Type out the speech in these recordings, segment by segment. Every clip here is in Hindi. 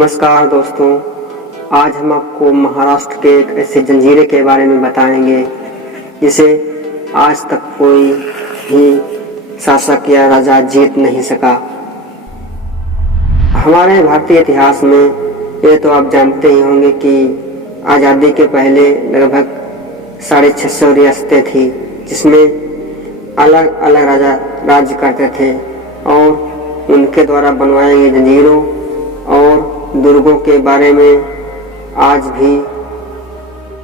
नमस्कार दोस्तों, आज हम आपको महाराष्ट्र के एक ऐसे जंजीरे के बारे में बताएंगे जिसे आज तक कोई भी शासक या राजा जीत नहीं सका। हमारे भारतीय इतिहास में ये तो आप जानते ही होंगे कि आज़ादी के पहले लगभग 650 रियासतें थी जिसमें अलग अलग राजा राज्य करते थे और उनके द्वारा बनवाए गए जंजीरों और दुर्गों के बारे में आज भी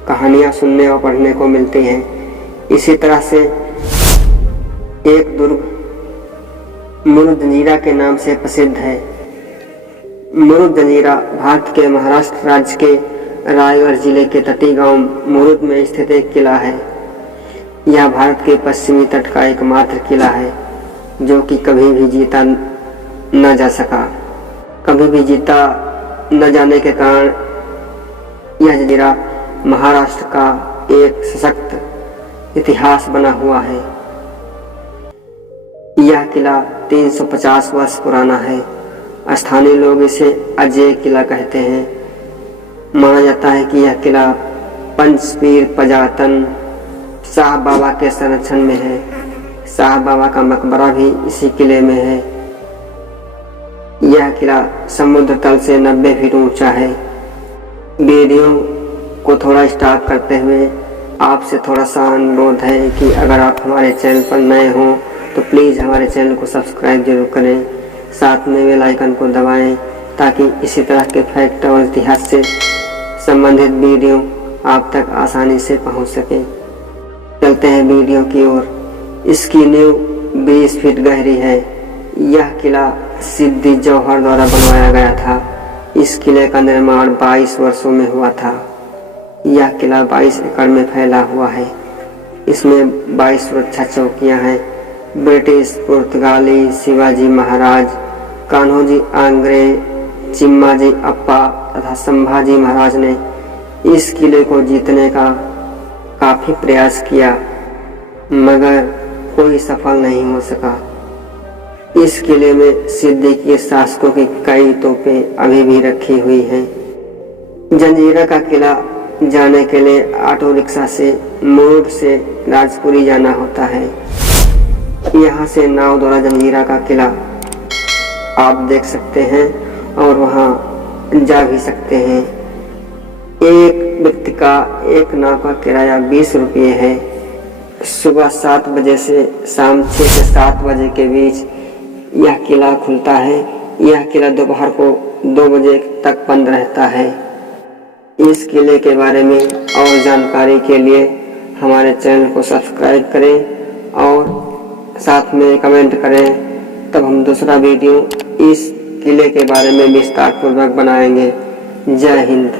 कहानियाँ सुनने और पढ़ने को मिलती हैं। इसी तरह से एक दुर्ग मुरुड जंजीरा के नाम से प्रसिद्ध है। मुरुड जंजीरा भारत के महाराष्ट्र राज्य के रायगढ़ जिले के तटीय गांव मुरुड में स्थित एक किला है। यह भारत के पश्चिमी तट का एकमात्र किला है जो कि कभी भी जीता न जा सका। कभी भी जीता न जाने के कारण यह जंजीरा महाराष्ट्र का एक सशक्त इतिहास बना हुआ है। यह किला 350 वर्ष पुराना है। स्थानीय लोग इसे अजय किला कहते हैं। माना जाता है कि यह किला पंचपीर पजातन शाह बाबा के संरक्षण में है। शाह बाबा का मकबरा भी इसी किले में है। यह किला समुद्र तल से 90 फीट ऊंचा है। वीडियो को थोड़ा स्टॉप करते हुए आपसे थोड़ा सा अनुरोध है कि अगर आप हमारे चैनल पर नए हों तो प्लीज़ हमारे चैनल को सब्सक्राइब जरूर करें, साथ में बेल आइकन को दबाएं ताकि इसी तरह के फैक्ट और इतिहास से संबंधित वीडियो आप तक आसानी से पहुंच सके। चलते हैं वीडियो की ओर। इसकी नींव 20 फीट गहरी है। यह किला सिद्दी जौहर द्वारा बनवाया गया था। इस किले का निर्माण 22 वर्षों में हुआ था। यह किला 22 एकड़ में फैला हुआ है। इसमें 22 सुरक्षा चौकियां हैं। ब्रिटिश, पुर्तगाली, शिवाजी महाराज, कान्होजी आंग्रे, चिम्माजी अप्पा तथा संभाजी महाराज ने इस किले को जीतने का काफी प्रयास किया मगर कोई सफल नहीं हो सका। इस किले में सिद्दी के शासकों की कई तोपें अभी भी रखी हुई हैं। जंजीरा का किला जाने के लिए ऑटो रिक्शा से मुरुड से राजपुरी जाना होता है। यहाँ से नाव द्वारा जंजीरा का किला आप देख सकते हैं और वहाँ जा भी सकते हैं। एक व्यक्ति का एक नाव का किराया 20 रुपये है। सुबह 7 बजे से शाम 6 से 7 बजे के बीच यह किला खुलता है। यह किला दोपहर को 2 बजे तक बंद रहता है। इस किले के बारे में और जानकारी के लिए हमारे चैनल को सब्सक्राइब करें और साथ में कमेंट करें, तब हम दूसरा वीडियो इस किले के बारे में विस्तार पूर्वक बनाएंगे। जय हिंद।